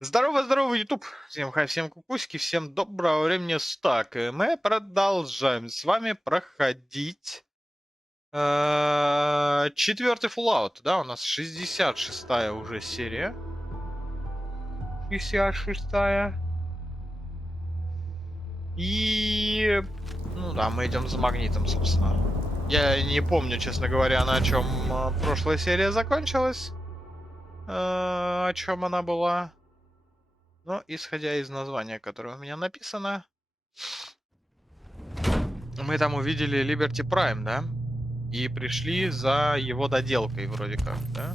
Здорово, здорово, YouTube! Всем хай, всем кукусики, всем доброго времени суток. И мы продолжаем с вами проходить четвертый Fallout. Да, у нас 66-я уже серия. 66-я. И... Ну да, мы идем за магнитом, собственно. Я не помню, честно говоря, на чем прошлая серия закончилась. О чем она была. Но, исходя из названия, которое у меня написано, мы там увидели Liberty Prime, да? И пришли за его доделкой вроде как, да?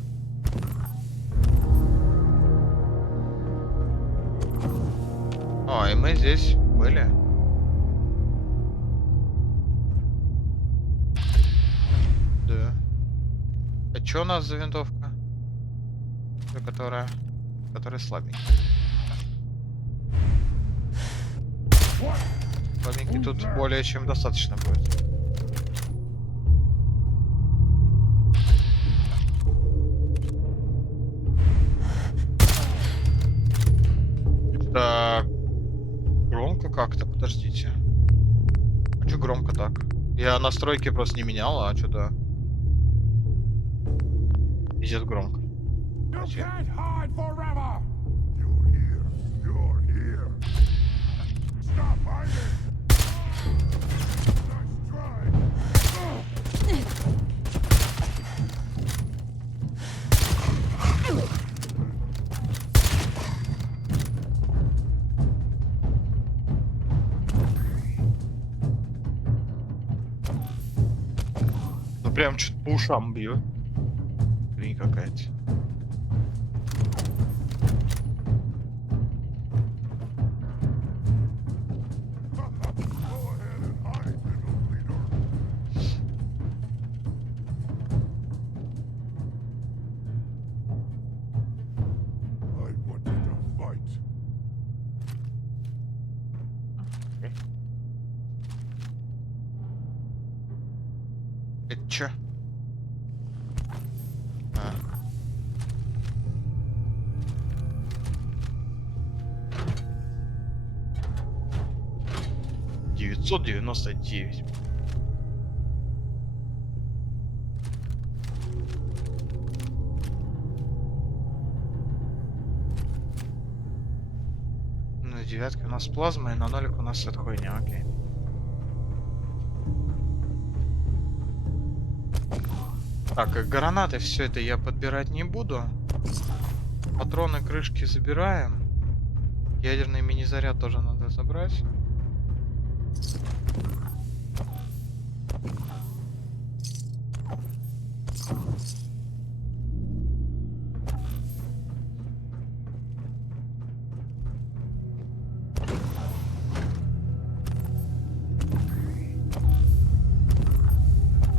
О, и мы здесь были. Да. А чё у нас за винтовка? Которая слабенькая. Слабенький тут более чем достаточно будет. Так, громко как-то, подождите. А чё громко так? Я настройки просто не менял, а что-то идет громко. Давайте. Ну прям что-то по ушам бьет. Хрень какая-то. Это чё? А. 999. На девятке у нас плазма, и на нолик у нас эта хуйня, окей. Так, гранаты, все это я подбирать не буду. Патроны, крышки забираем. Ядерный мини-заряд тоже надо забрать.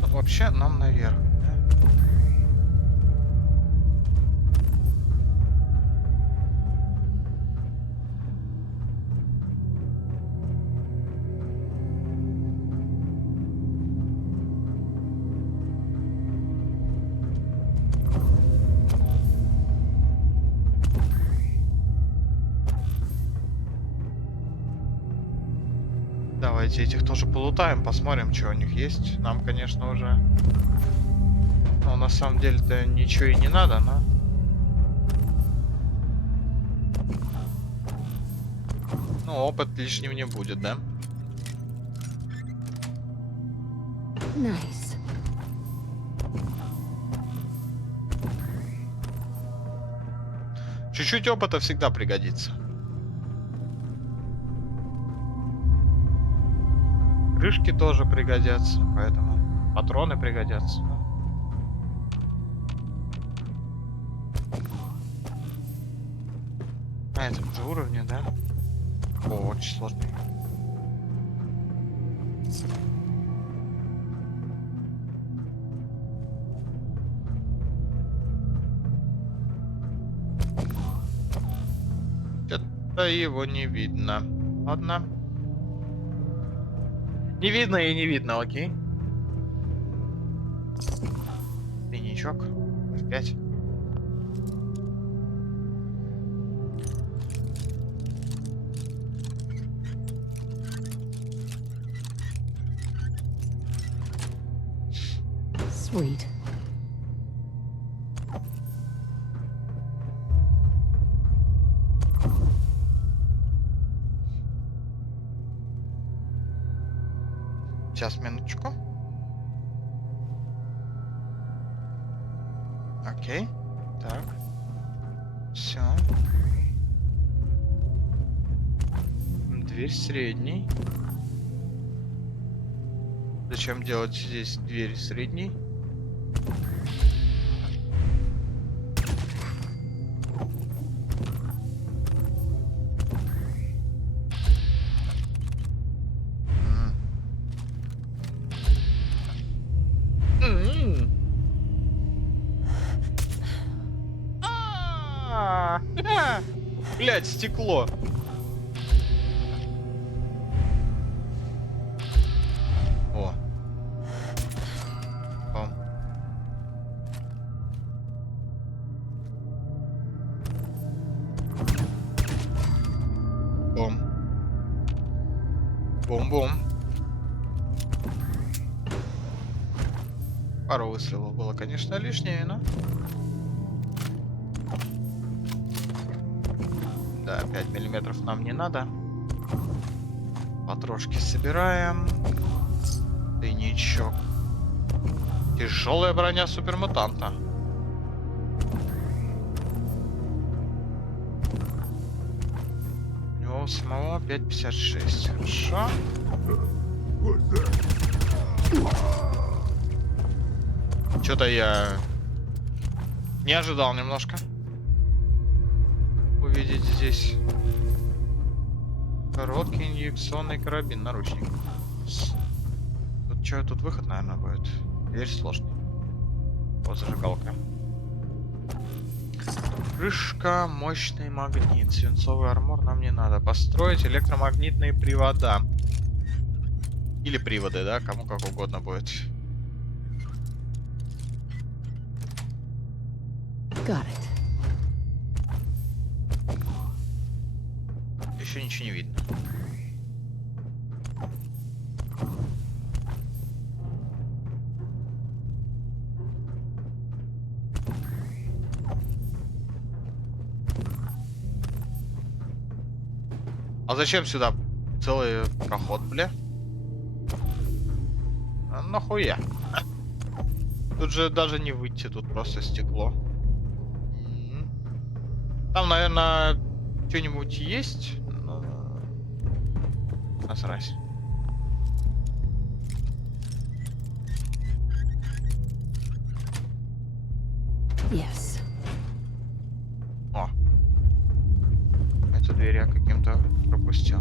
Ну, вообще нам наверх, да? Давайте этих тоже полутаем, посмотрим, что у них есть. Нам, конечно, уже... Ну, на самом деле-то ничего и не надо, но... Ну, опыт лишним не будет, да? Nice. Чуть-чуть опыта всегда пригодится. Крышки тоже пригодятся, поэтому патроны пригодятся. На этом же уровне, да? О, очень сложный. Это его не видно. Ладно. Не видно и не видно, окей. Тайничок. F5. Sweet. Сейчас, минуточку. Окей. Так. Все. Дверь средней. Зачем делать здесь дверь средней? Блять, стекло. О. Бом. Бом. Бом-бом. Пару выстрелов было, конечно, лишнее, но... Да, 5 миллиметров нам не надо. Потрошки собираем. Тайничок. Тяжелая броня супермутанта. У него самого 5,56. Хорошо. Что-то я не ожидал немножко увидеть здесь короткий инъекционный карабин, наручник. Тут что, тут выход, наверное, будет. Дверь сложная. Вот зажигалка. Крышка, мощный магнит, свинцовый армор нам не надо. Построить электромагнитные привода. Или приводы, да, кому как угодно будет. Got it. Еще ничего не видно. А зачем сюда целый проход, бля? А нахуя? Тут же даже не выйти, тут просто стекло. Там, наверное, что-нибудь есть, но... Насрать. Yes. О. Эту дверь я каким-то пропустил.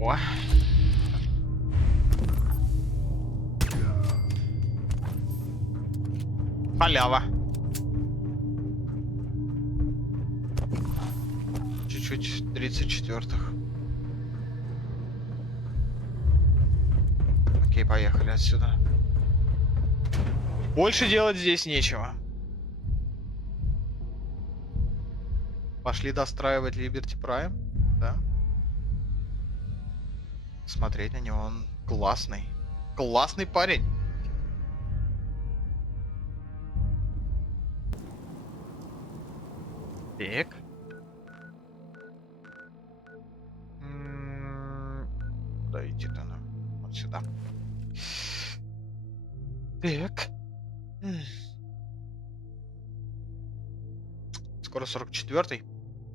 О. Халява. Чуть-чуть 34-х. Окей, поехали отсюда. Больше делать здесь нечего. Пошли достраивать Liberty Prime, да? Смотреть на него, он классный. Классный парень. Так. Куда идти-то нам? Вот сюда. Так. Скоро 44-й.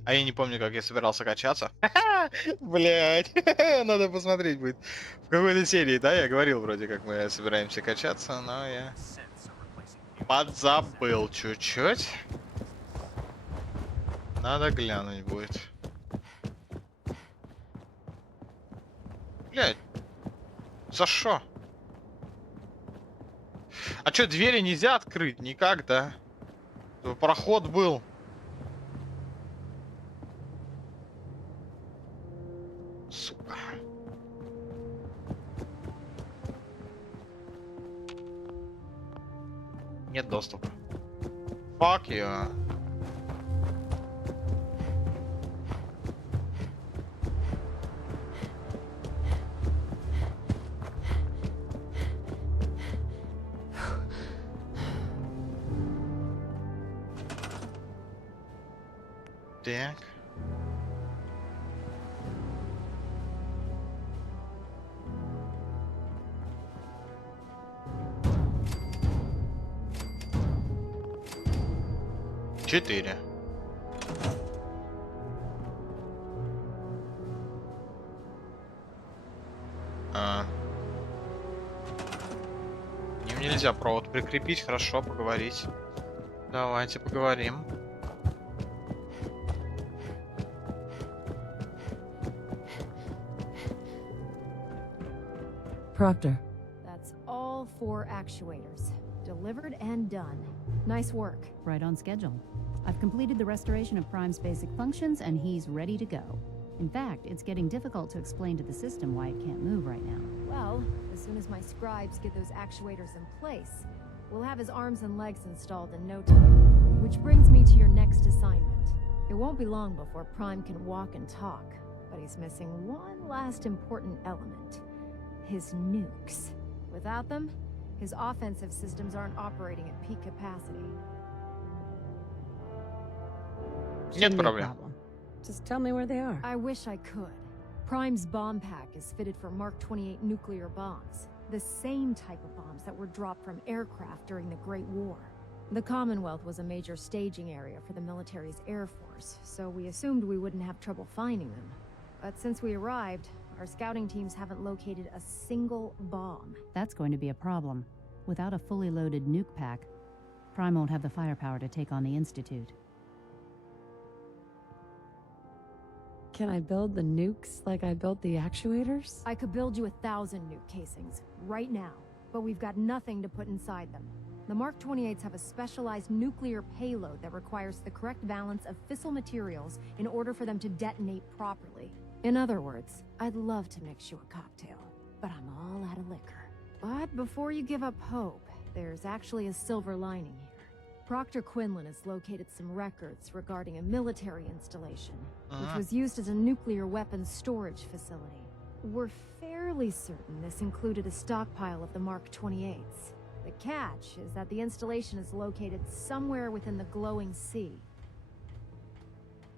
А я не помню, как я собирался качаться. Блять, надо посмотреть будет. В какой-то серии, да, я говорил вроде как мы собираемся качаться, но я подзабыл чуть-чуть. Надо глянуть будет. Блять, за шо? А чё, двери нельзя открыть? Никак, да? Проход был. Сука. Нет доступа. Fuck you. Так. Четыре. Им нельзя провод прикрепить, хорошо, поговорить. Давайте поговорим. Proctor. That's all 4 actuators. Delivered and done. Nice work. Right on schedule. I've completed the restoration of Prime's basic functions, and he's ready to go. In fact, it's getting difficult to explain to the system why it can't move right now. Well, as soon as my scribes get those actuators in place, we'll have his arms and legs installed in no time. Which brings me to your next assignment. It won't be long before Prime can walk and talk, but he's missing one last important element. His nukes. Without them, his offensive systems aren't operating at peak capacity. Нет проблем. Just tell me where they are. I wish I could. Prime's bomb pack is fitted for Mark 28 nuclear bombs, the same type of bombs that were dropped from aircraft during the Great War. The Commonwealth was a major staging area for the military's air force, so we assumed we wouldn't have trouble finding them. But since we arrived, our scouting teams haven't located a single bomb. That's going to be a problem. Without a fully loaded nuke pack, Prime won't have the firepower to take on the Institute. Can I build the nukes like I built the actuators? I could build you 1,000 nuke casings, right now, but we've got nothing to put inside them. The Mark 28s have a specialized nuclear payload that requires the correct balance of fissile materials in order for them to detonate properly. In other words, I'd love to mix you a cocktail, but I'm all out of liquor. But before you give up hope, there's actually a silver lining here. Proctor Quinlan has located some records regarding a military installation, which was used as a nuclear weapons storage facility. We're fairly certain this included a stockpile of the Mark 28s. The catch is that the installation is located somewhere within the glowing sea.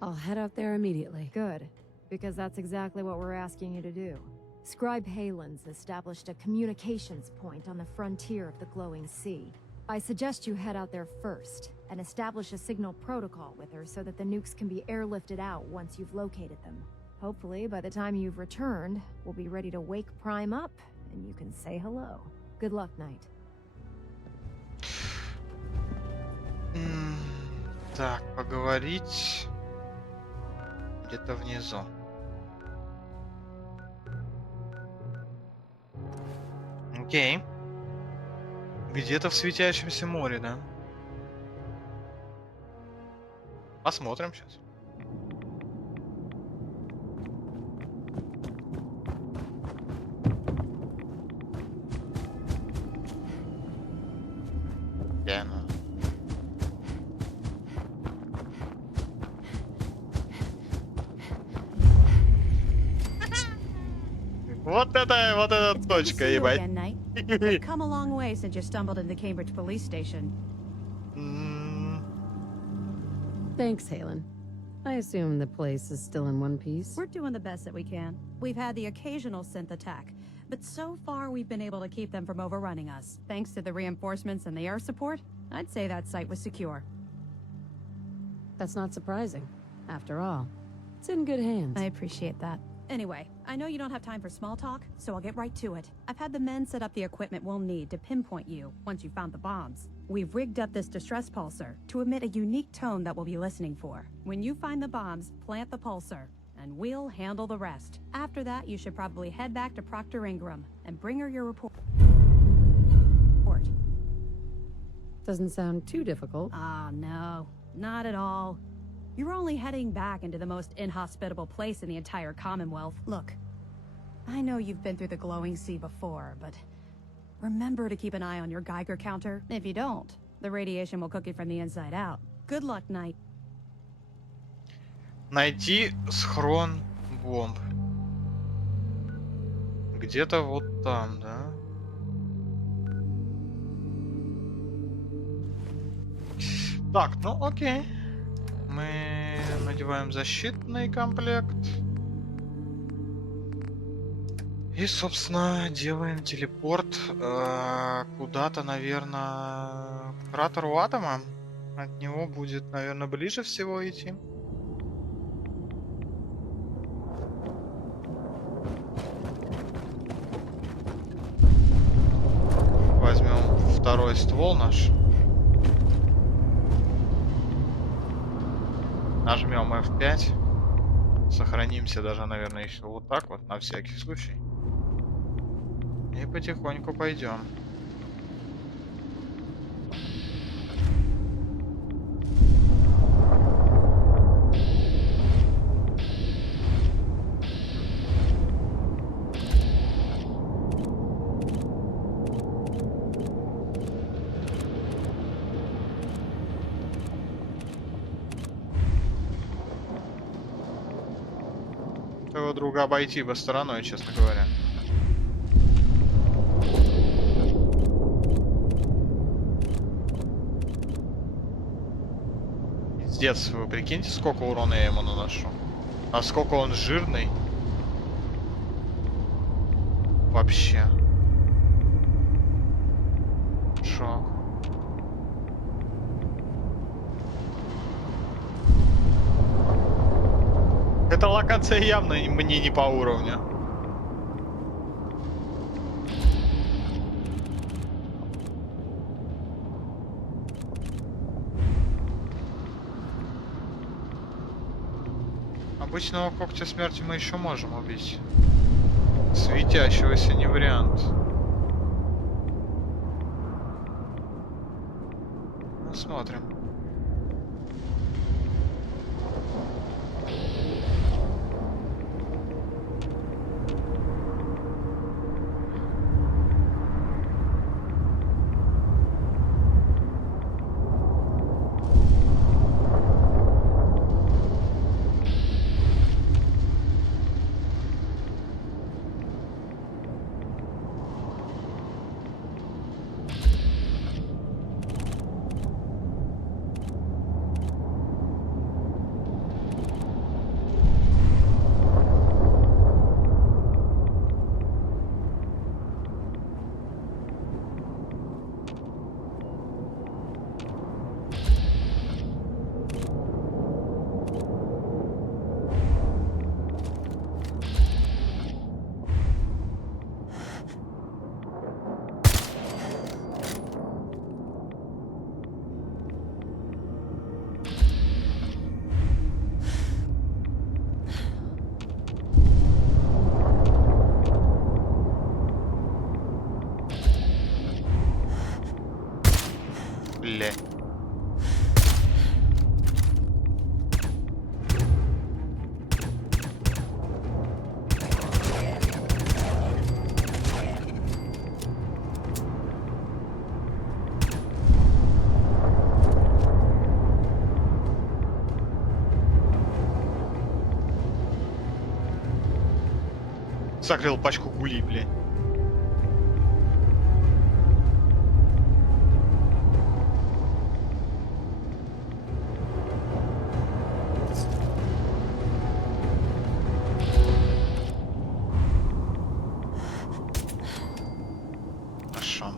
I'll head out there immediately. Good, because that's exactly what we're asking you to do. Scribe Halen's established a communications point on the frontier of the glowing sea. I suggest you head out there first, and establish a signal protocol with her so that the nukes can be airlifted out once you've located them. Hopefully, by the time you've returned, we'll be ready to wake Prime up, and you can say hello. Good luck, Knight. Так, поговорить где-то внизу. Окей. Где-то в светящемся море, да? Посмотрим сейчас. Яна. Вот это точка, ебать. Again, Knight. You've come a long way since you stumbled into the Cambridge police station. Thanks, Halen. I assume the place is still in one piece. We're doing the best that we can. We've had the occasional synth attack, but so far we've been able to keep them from overrunning us. Thanks to the reinforcements and the air support, I'd say that site was secure. That's not surprising. After all, it's in good hands. I appreciate that. Anyway, I know you don't have time for small talk, so I'll get right to it. I've had the men set up the equipment we'll need to pinpoint you once you've found the bombs. We've rigged up this distress pulsar to emit a unique tone that we'll be listening for. When you find the bombs, plant the pulsar, and we'll handle the rest. After that, you should probably head back to Proctor Ingram and bring her your report. Doesn't sound too difficult. Ah, no, not at all. You're only heading back into the most inhospitable place in the entire Commonwealth. Look, I know you've been through the glowing sea before, but remember to keep an eye on your Geiger counter. If you don't, the radiation will cook you from the inside out. Good luck, Knight. Найти схрон бомб. Где-то вот там, да? Так, ну окей. Мы надеваем защитный комплект. И, собственно, делаем телепорт куда-то, наверное, к кратеру атома. От него будет, наверное, ближе всего идти. Возьмем второй ствол наш. Нажмем F5. Сохранимся даже, наверное, еще вот так вот, на всякий случай. И потихоньку пойдем. Твоего друга обойти бы стороной, честно говоря. Пиздец, вы прикиньте, сколько урона я ему наношу. А сколько он жирный. Вообще. Шок. Эта локация явно мне не по уровню. Обычного когтя смерти мы еще можем убить. Светящегося не вариант. Ну, смотрим. Бля. Закрыл пачку гулей, блядь. Хорошо.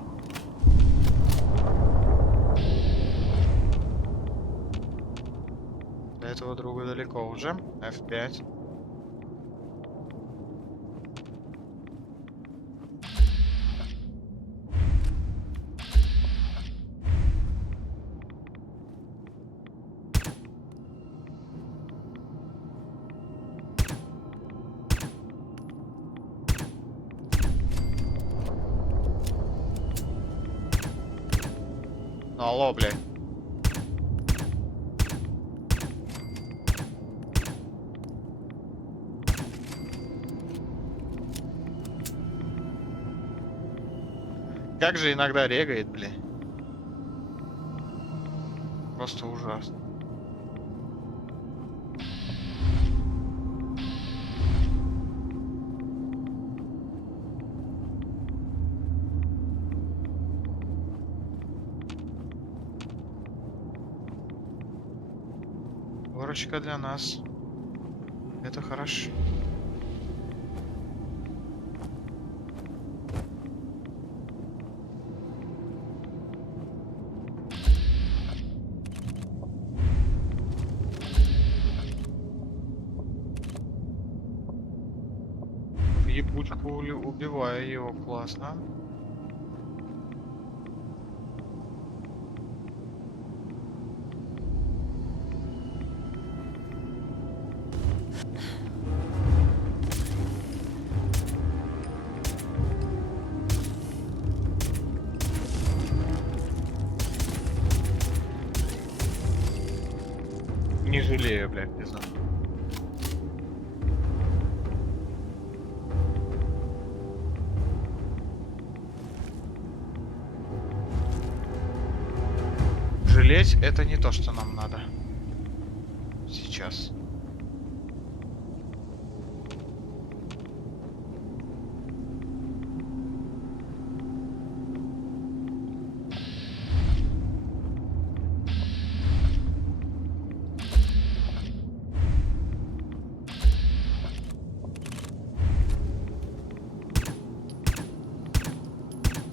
До этого друга далеко уже. F5. Ну, алло, блядь. Как же иногда регает, блядь. Просто ужасно. Горочка для нас. Это хорошо. В ебучку убиваю его, классно. Не жалею, блядь, пизда. Жалеть это не то, что нам надо. Сейчас.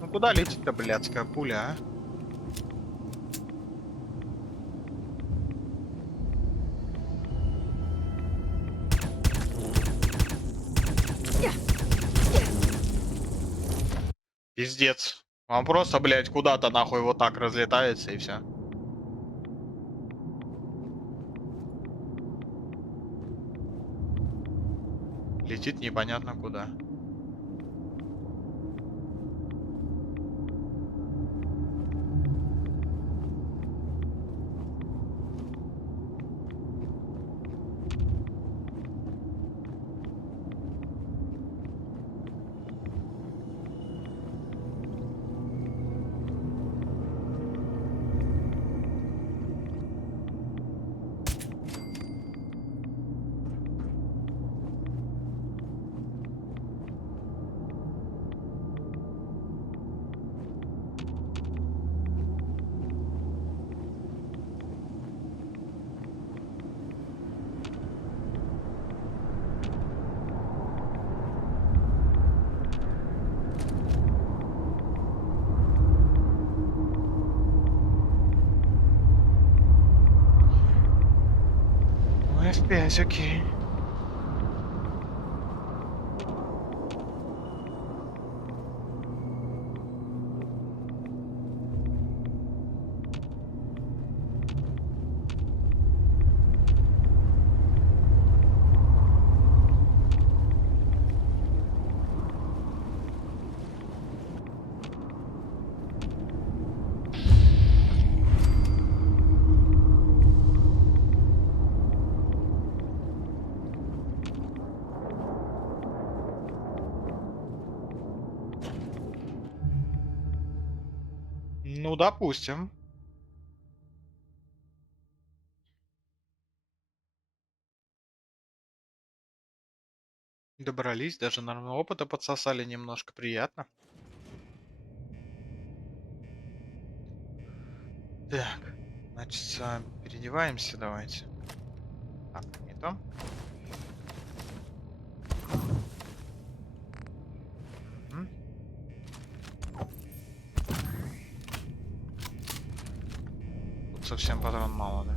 Ну куда летит-то блядская пуля, а? Пиздец. Он просто, блядь, куда-то нахуй вот так разлетается и все. Летит непонятно куда. F5, окей. Ну, допустим. Добрались, даже, наверное, опыта подсосали немножко, приятно. Так, значит, переодеваемся, давайте. Так, не то. Мгм. Тут совсем патрон мало, да?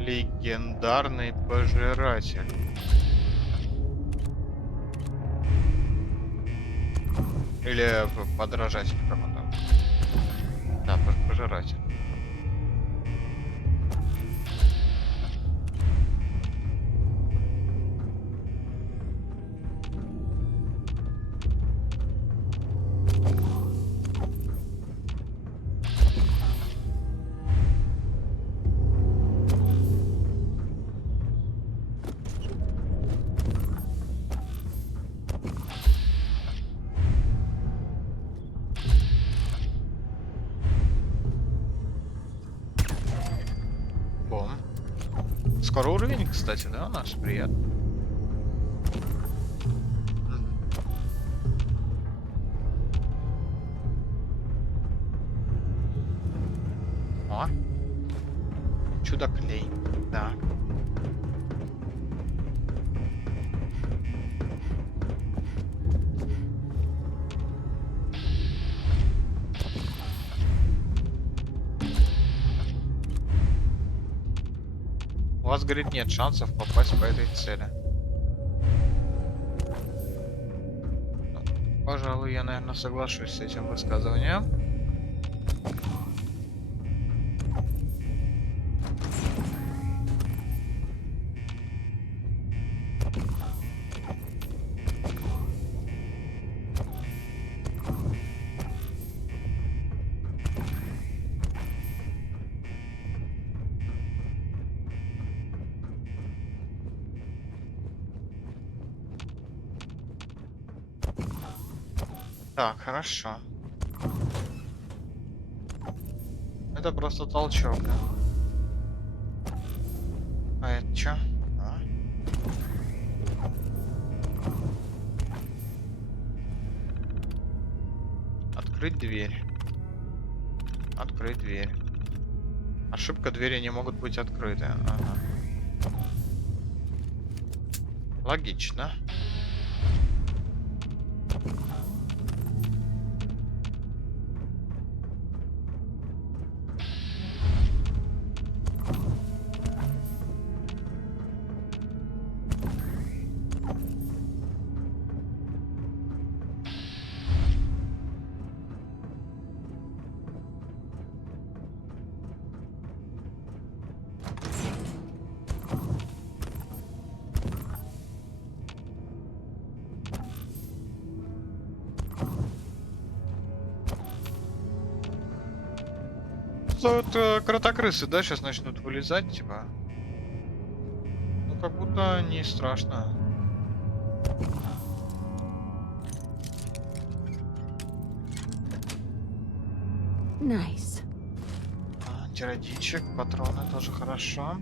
Легендарный пожиратель. Или подражатель, как он там. Да, пожиратель. Скоро уровень, кстати, да, у нас? Приятно. О. Чудо-клей. Да. У вас, говорит, нет шансов попасть по этой цели. Ну, пожалуй, я, наверное, соглашусь с этим высказыванием. Так, хорошо. Это просто толчок, да? А это чё? А? Открыть дверь. Открыть дверь. Ошибка, двери не могут быть открыты. Ага. Логично. Вот кротокрысы, да, сейчас начнут вылезать, типа. Ну, как будто не страшно. Nice. Антирадичек, патроны тоже хорошо.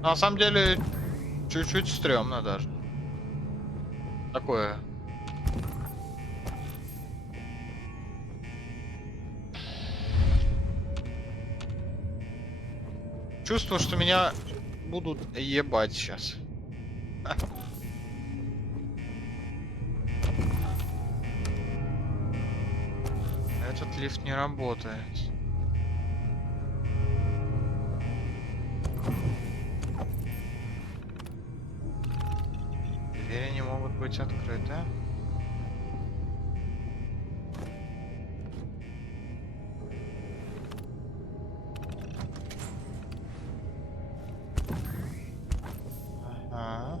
На самом деле, чуть-чуть стрёмно даже. Такое. Чувство, что меня будут ебать сейчас. Этот лифт не работает. Двери не могут быть открыты. Ага.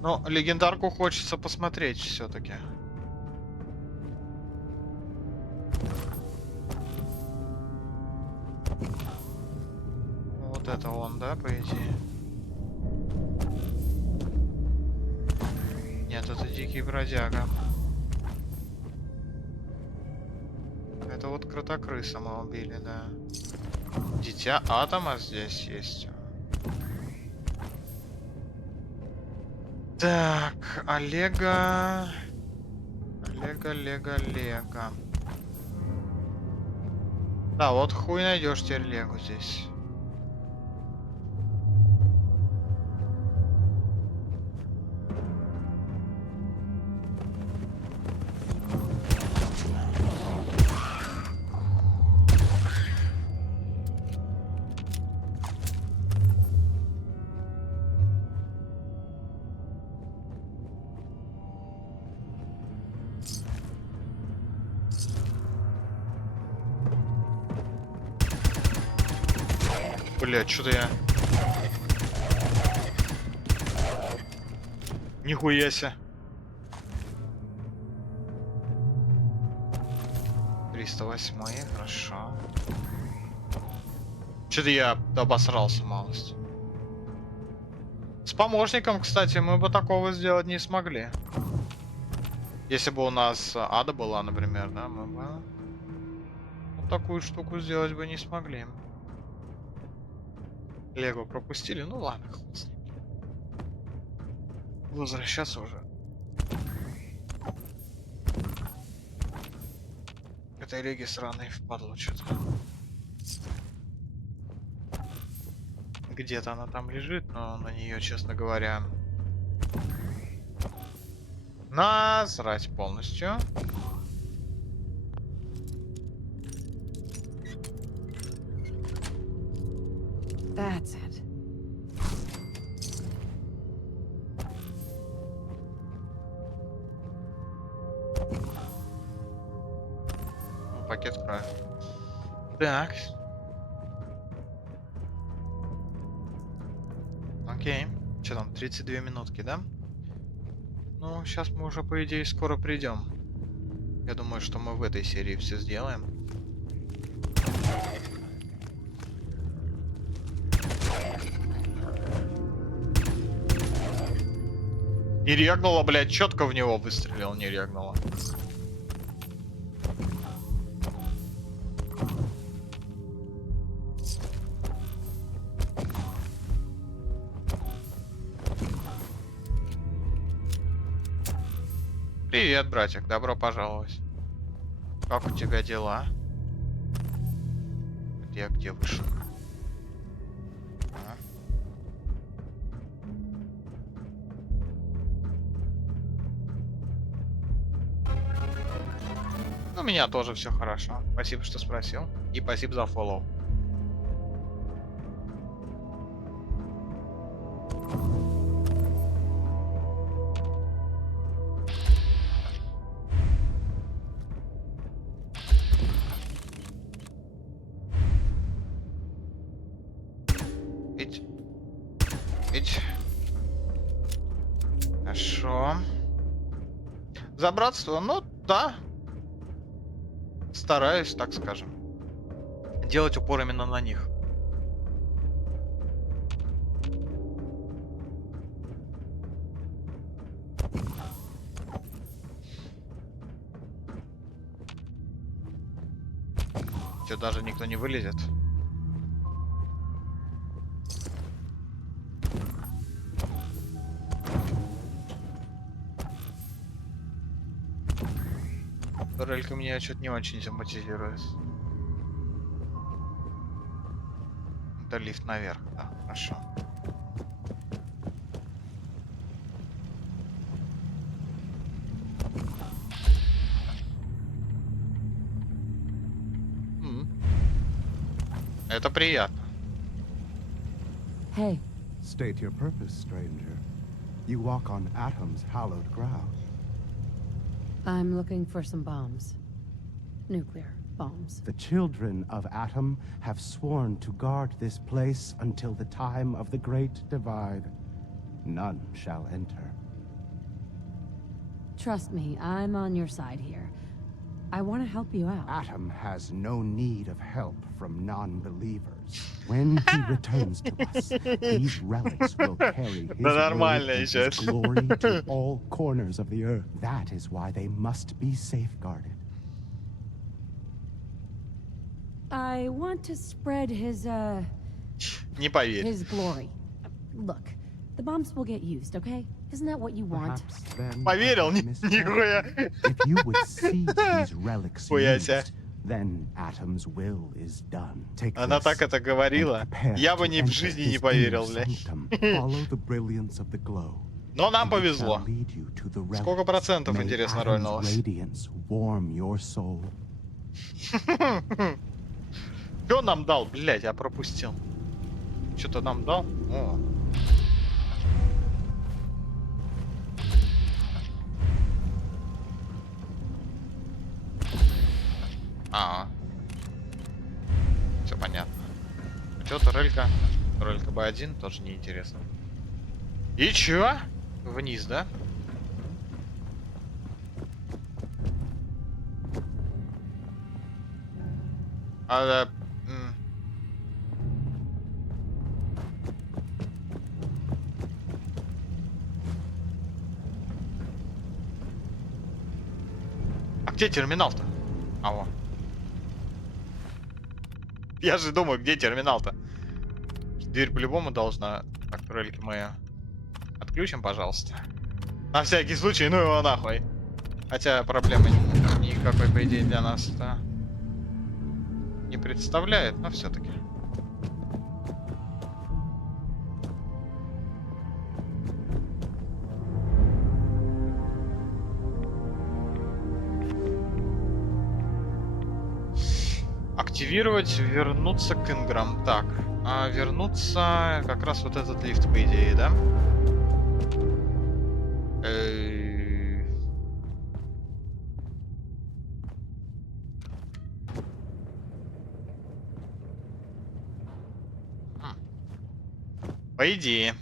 Но легендарку хочется посмотреть все-таки. Вот это он, да, по идее? Нет, это дикий бродяга. Это вот кротокрыса мы убили, да. Дитя атома здесь есть. Так, Олега. Лего. Да, вот хуй найдешь теперь Легу здесь. Блядь, что-то я... Нихуя себе. 308, хорошо. Что-то я обосрался малость. С помощником, кстати, мы бы такого сделать не смогли. Если бы у нас ада была, например, да, мы бы вот такую штуку сделать бы не смогли. Лего пропустили, ну ладно, хуй с ним. Возвращаться уже. Этой леги сраной впадло что-то. Где-то она там лежит, но на нее, честно говоря, насрать полностью. That's it. Пакет крови. Так. Окей. Что там, 32 минутки, да? Ну, сейчас мы уже, по идее, скоро придем. Я думаю, что мы в этой серии все сделаем. Не регнуло, блядь, четко в него выстрелил, не регнуло. Привет, братик, добро пожаловать. Как у тебя дела? Я где вышел? А? У меня тоже все хорошо. Спасибо, что спросил. И спасибо за фоллоу. Ведь. Хорошо. За братство, ну да. Стараюсь, так скажем. Делать упор именно на них. Что, даже никто не вылезет? Турелька меня что-то не очень симпатизирует. Это лифт наверх, да, хорошо. Это приятно. Hey, State your purpose, stranger. You walk on Atom's hallowed ground. I'm looking for some bombs. Nuclear bombs. The children of Atom have sworn to guard this place until the time of the Great Divide. None shall enter. Trust me, I'm on your side here. I want to help you out. Atom has no need of help from non-believers. When he returns to us, these relics will carry his word and his glory to all corners of the earth. That is why they must be safeguarded. I want to spread his, Не поверь. his glory. Look, the bombs will get used, okay? Isn't that what you want? Perhaps then Поверил, I have нихуя. If you would see these relics Хуя себе. used, then Atom's will is done. Take Она this так это говорила. and prepare Я бы to ни в enter жизни his не поверил, inner блядь. sanctum. Follow the brilliance of the glow. Но нам and it повезло. shall lead you to the Сколько relics. процентов, May интересно, Atom's рольнулось? radiance warm your soul. Что нам дал? Блядь, я пропустил. Что-то нам дал? О. Все понятно. Чё, турелька? Турелька Б1, тоже неинтересно. И чё? Вниз, да? А где терминал-то? А, во. Я же думаю, где терминал-то? Дверь по-любому должна... Так, турельки мы отключим, пожалуйста. На всякий случай, ну его нахуй. Хотя проблемы никакой, по идее, для нас-то не представляет, но все-таки. Активировать, вернуться к играм. Так, а вернуться как раз вот этот лифт, по идее, да? По идее.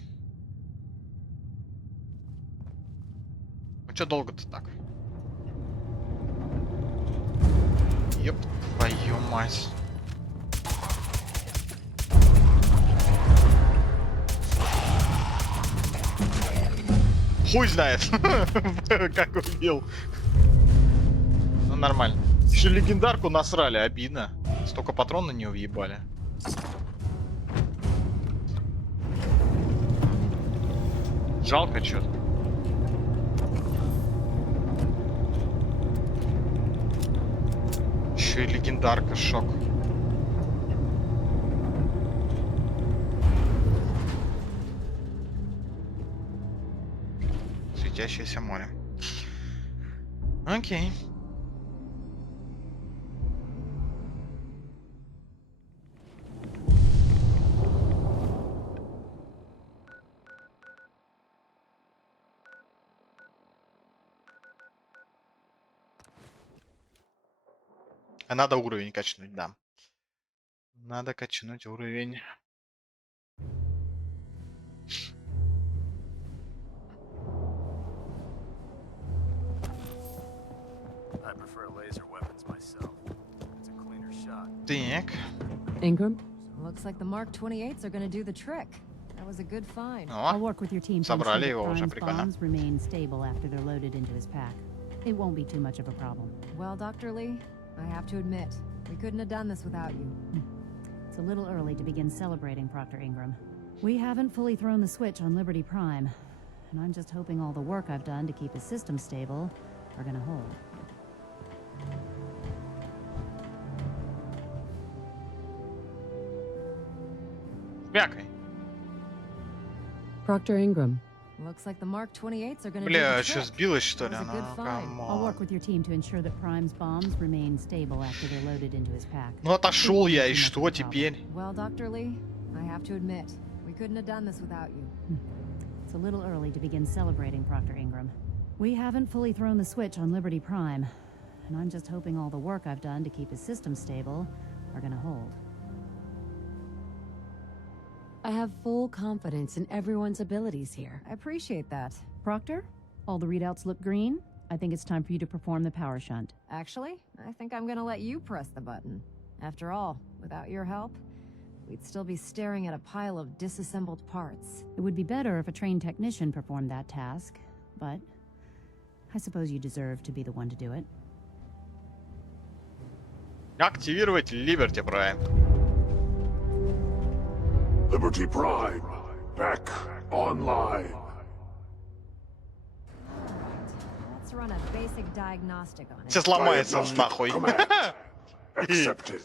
Ну чё долго-то так? Ёп твою мать. Хуй знает, как убил. Ну нормально. Еще легендарку насрали, обидно. Столько патронов не уебали. Жалко что-то. Еще и легендарка, шок. Светящееся море. Окей. А надо уровень качнуть, да. Надо качнуть уровень. Так. Ingram? Looks like the Mark 28s are gonna do the trick. That was a good find. I'll work with your team to Собрали ensure его that уже, Prime's прикольно. bombs remain stable after they're loaded into his pack. It won't be too much of a problem. Well, Dr. Lee, I have to admit, we couldn't have done this without you. It's a little early to begin celebrating, Dr. Ingram. We haven't fully thrown the switch on Liberty Prime, and I'm just hoping all the work I've done to keep his system stable are gonna hold. Мякой. Proctor Ingram. Looks like the Mark 28s are gonna do Бля, the что trick. сбилась что ли? That was a good Ну, find. I'll work with your team to ensure that Prime's bombs remain stable after they're loaded into his pack. Ну отошел я, и It won't be too much что of a problem. теперь? Well, Dr. Lee, I have to admit, we couldn't have done this without you. It's a little early to begin celebrating, Dr. Ingram. We haven't fully thrown the switch on Liberty Prime, and I'm just hoping all the work I've done to keep his system stable are gonna hold. I have full confidence in everyone's abilities here. I appreciate that. Proctor, all the readouts look green. I think it's time for you to perform the power shunt. Actually, I think I'm gonna let you press the button. After all, without your help, we'd still be staring at a pile of disassembled parts. It would be better if a trained technician performed that task, but I suppose you deserve to be the one to do it. Активировать Liberty Prime. Liberty Prime, back online. Let's run a basic diagnostic on it. Сейчас ломается он Diagnostic нахуй. command. Accepted.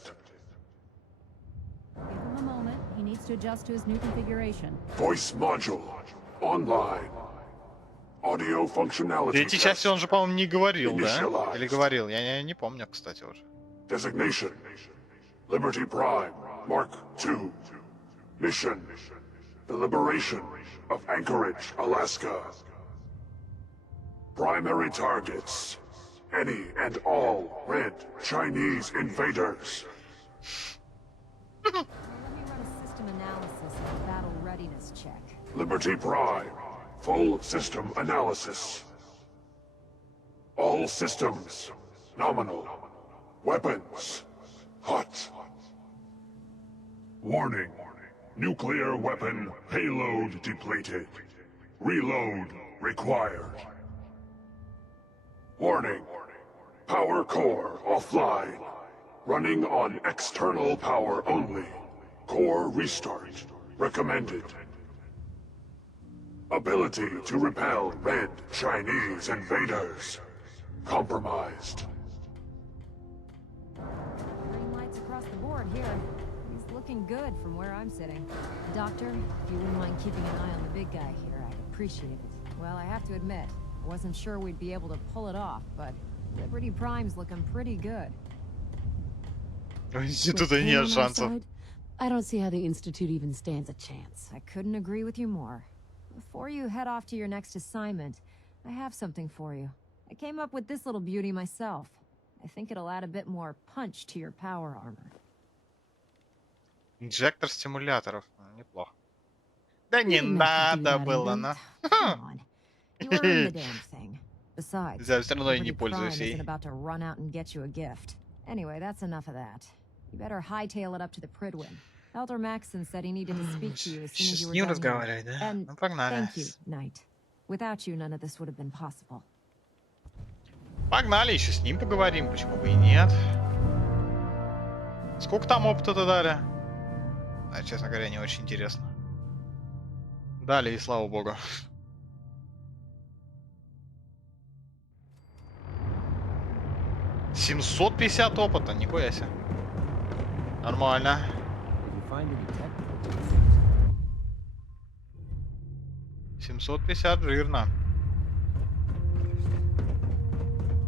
Give him a moment. He needs to adjust to his new configuration. Voice module, online. Audio functionality. Третьей части он же, по-моему, не говорил, да? Initialized. Или говорил? Я не помню, кстати, уже. Designation. Liberty Prime, Mark II. Mission. The liberation of Anchorage, Alaska. Primary targets. Any and all red Chinese invaders. Let me run a system Liberty Prime. Full system analysis. All systems. Nominal. Weapons. Hot. Warning. Nuclear weapon payload depleted. Reload required. Warning. Power core offline. Running on external power only. Core restart recommended. Ability to repel red Chinese invaders. Compromised. Green lights across the board here. He's looking good from where I'm sitting. Doctor, if you wouldn't mind keeping an eye on the big guy here, I'd appreciate it. Well, I have to admit, I wasn't sure we'd be able to pull it off, but Liberty Prime's looking pretty good. Тут With и him нет on our шансов. side, I don't see how the Institute even stands a chance. I couldn't agree with you more. Before you head off to your next assignment, I have something for you. I came up with this little beauty myself. I think it'll add a bit more punch to your power armor. Инжектор стимуляторов. Неплохо. Да You не didn't have to do надо that, было, Aiden. на. Come on. You earned the damn thing. Besides, Я все равно и не Liberty Prime пользуюсь isn't ей. about to run out and get you a gift. Anyway, that's enough of that. You better hightail it up to the Pridwin. Elder Maxson said he needed to speak to you as soon as Сейчас you с were ним done here. разговаривать, да? And Ну погнали. thank you, Knight. Without you, none of this would have been possible. Погнали, еще с ним поговорим, почему бы и нет. Сколько там опыта-то дали? А, честно говоря, не очень интересно. Дали, и слава богу. $750 опыта, нихуя себе. Нормально. 750 жирно.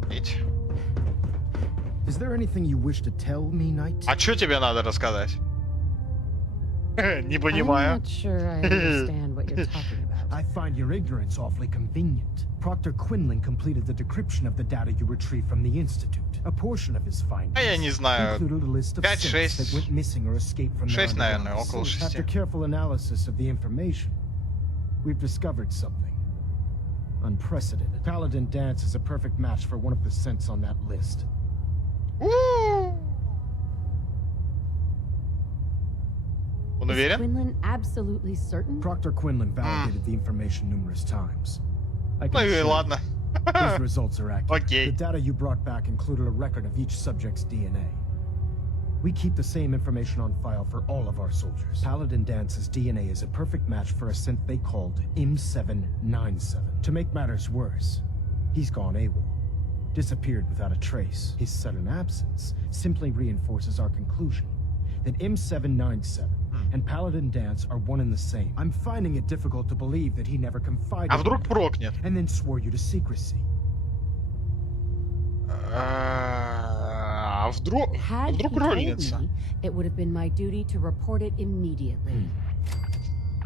Ведь. Is there anything you wish to tell me, Knight? А что тебе надо рассказать? Не I'm понимаю. not sure I understand what you're talking about. I find your ignorance awfully convenient. Proctor Quinlan completed the decryption of the data you retrieved from the Institute. A portion of his findings А я не знаю. included a list of 5, synths 6. that went missing or escaped from their 6, наверное, underground около facility. 6. After careful analysis of the information, we've discovered something unprecedented. Paladin Dance is a perfect match for one of the synths on that list. Он Is уверен? Quinlan absolutely certain? Proctor Quinlan validated the information numerous times. I Ну can и assure you, ладно. these results are accurate. Окей. The data you brought back included a record of each subject's DNA. We keep the same information on file for all of our soldiers. Paladin Dance's DNA is a perfect match for a synth they called M797. To make matters worse, he's gone AWOL. Disappeared without a trace. His sudden absence simply reinforces our conclusion that M797 and Paladin Dance are one and the same. I'm finding it difficult to believe that he never confided А вдруг in you прокнет? and then swore you to secrecy. А вдруг Had he вдруг told рольница? me, it would have been my duty to report it immediately.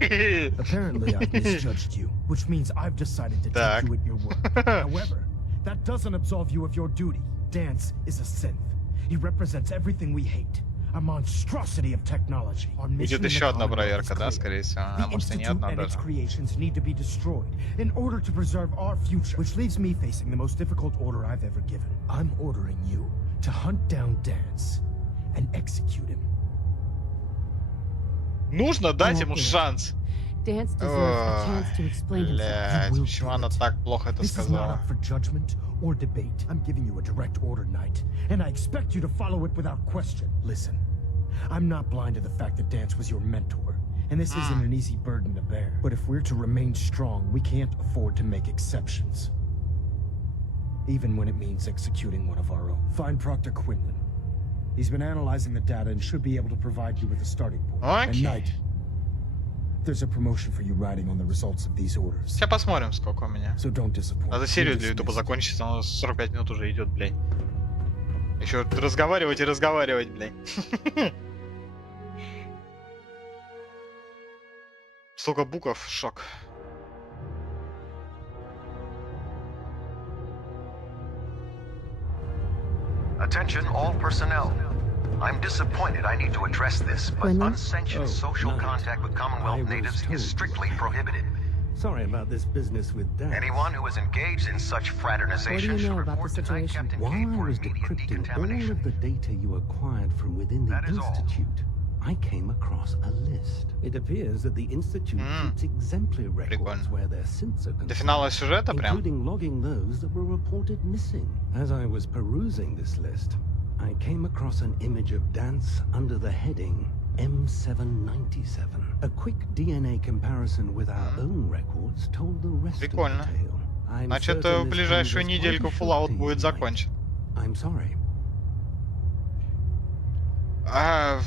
Apparently, I've misjudged you, which means I've decided to Так. take you at your word. However, that doesn't absolve you of your duty. Dance is a synth. He represents everything we hate. A monstrosity of technology. Our mission Будет in the еще одна Commonwealth is проверка, да, clear. скорее всего. А The может и не Institute одна and its даже. creations need to be destroyed in order to preserve our future, which leaves me facing the most difficult order I've ever given. I'm ordering you to hunt down Dance and execute him. Нужно дать won't ему do it. шанс. Dance deserves a chance to explain himself. Блять, You will почему do она it. так плохо это This is not сказала? up for judgment or debate. I'm giving you a direct order, Knight, and I expect you to follow it without question. Listen, I'm not blind to the fact that Dance was your mentor, and this isn't an easy burden to bear. But if we're to remain strong, we can't afford to make exceptions. Even when it means executing one of our own. Find Proctor Quinlan. He's been analyzing the data and should be able to provide you with a starting point. And Окей. Knight, there's a promotion for you riding on the results of these orders. Сейчас посмотрим, сколько у меня. So don't disappoint. Надо You're серию для ютуба dismissed. закончить, она 45 минут уже идет, блядь. Еще разговаривать и разговаривать, блядь. Столько букв, шок. Attention all personnel. I'm disappointed I need to address this, but Quinlan? unsanctioned social Knight. contact with Commonwealth I was natives told. is strictly prohibited. Sorry about this business with Dan. Anyone who is engaged in such fraternization What do you know should about report the to Night situation? Captain While Cade I for was immediate decrypting all decontamination. of the data you acquired from within the That is all. Institute, I came across a list. It appears that the Institute keeps exemplary records Прикольно. where their synths are До финала concerned, сюжета прям. including logging those that were reported missing. As I was perusing this list, I came across an image of Dance under the heading M797. A quick DNA comparison with our own records told the rest Прикольно. of the tale. I'm Значит, certain в this ближайшую comes as quite a недельку shock Fallout to you, будет Knight. закончен. I'm sorry. А,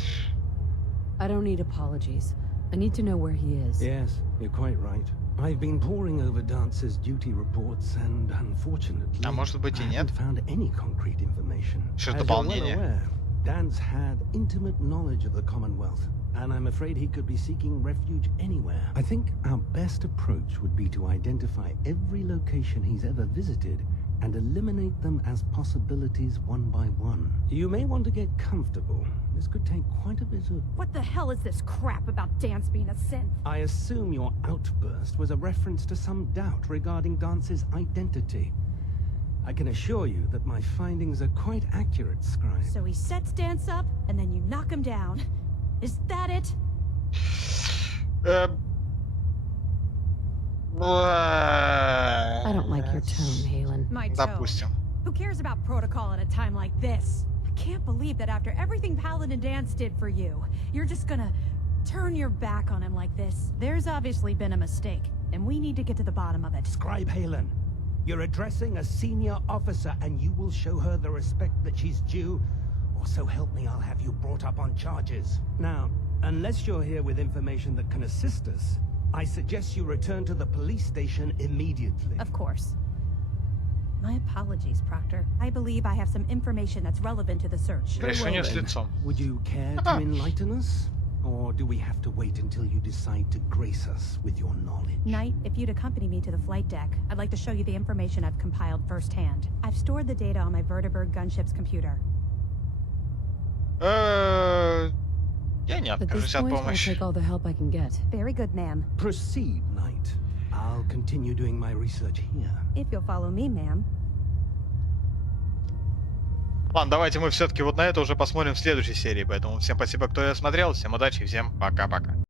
I don't need apologies. I need to know where he is. Yes, you're quite right. I've been poring over Dance's duty reports and, unfortunately, А может быть и I нет? haven't found any concrete information. Что As you're well дополнение? aware, Dance had intimate knowledge of the Commonwealth, and I'm afraid he could be seeking refuge anywhere. I think our best approach would be to identify every location he's ever visited and eliminate them as possibilities one by one. You may want to get comfortable. This could take quite a bit of... What the hell is this crap about Dance being a synth? I assume your outburst was a reference to some doubt regarding Dance's identity. I can assure you that my findings are quite accurate, Scribe. So he sets Dance up, and then you knock him down. Is that it? I don't like your tone, Halen. My tone. Допустим. Who cares about protocol at a time like this? I can't believe that after everything Paladin Dance did for you, you're just gonna turn your back on him like this. There's obviously been a mistake, and we need to get to the bottom of it. Scribe Halen, you're addressing a senior officer and you will show her the respect that she's due, or so help me, I'll have you brought up on charges. Now, unless you're here with information that can assist us, I suggest you return to the police station immediately. Of course. My apologies, Proctor. I believe I have some information that's relevant to the search. Решение с then. лицом. Would you care to enlighten us? Or do we have to wait until you decide to grace us with your knowledge? Knight, if you'd accompany me to the flight deck, I'd like to show you the information I've compiled firsthand. I've stored the data on my Vertibird gunship's computer. Я не At this откажусь от point, I'll помощи. take all the help I can get. Very good, ma'am. Proceed, Knight. I'll continue doing my research here. If you'll follow me, ma'am. Ладно, давайте мы все-таки вот на это уже посмотрим в следующей серии. Поэтому всем спасибо, кто смотрел. Всем удачи, всем пока-пока.